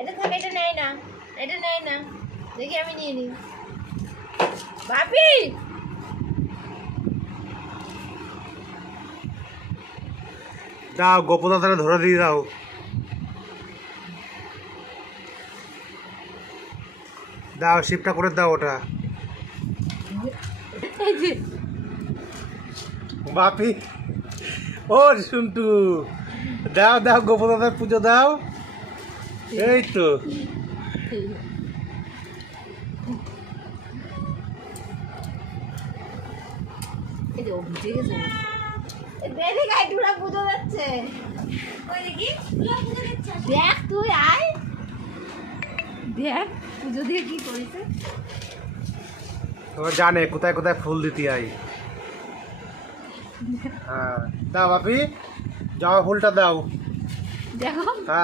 এটা থাকে, এটা নেয় না, এটা নেয় না। দেখি আমি নিয়ে নিই। ভাবি দাও, গোপদাতারা ধরে দিয়ে দাও। দাও, শিপটা করে দাও ওটা। এই যে বাপি, ও শুনটু, দাও দাও, গোপদাতার পুজো দাও। এই তো এই যে ও বুঝে গেছে। দেখি গায়ে ঢুলা পুজো যাচ্ছে। ওই দেখি ঢুলা পুজো দিচ্ছে। দেখ তুই আয়, দেখ পুজো দিয়ে কি করেছে। তোমার জানে কোথায় কোথায় ফুল দিতে আই। হ্যাঁ, দাও বাপি, জবা ফুলটা দাও। দেখো হ্যাঁ।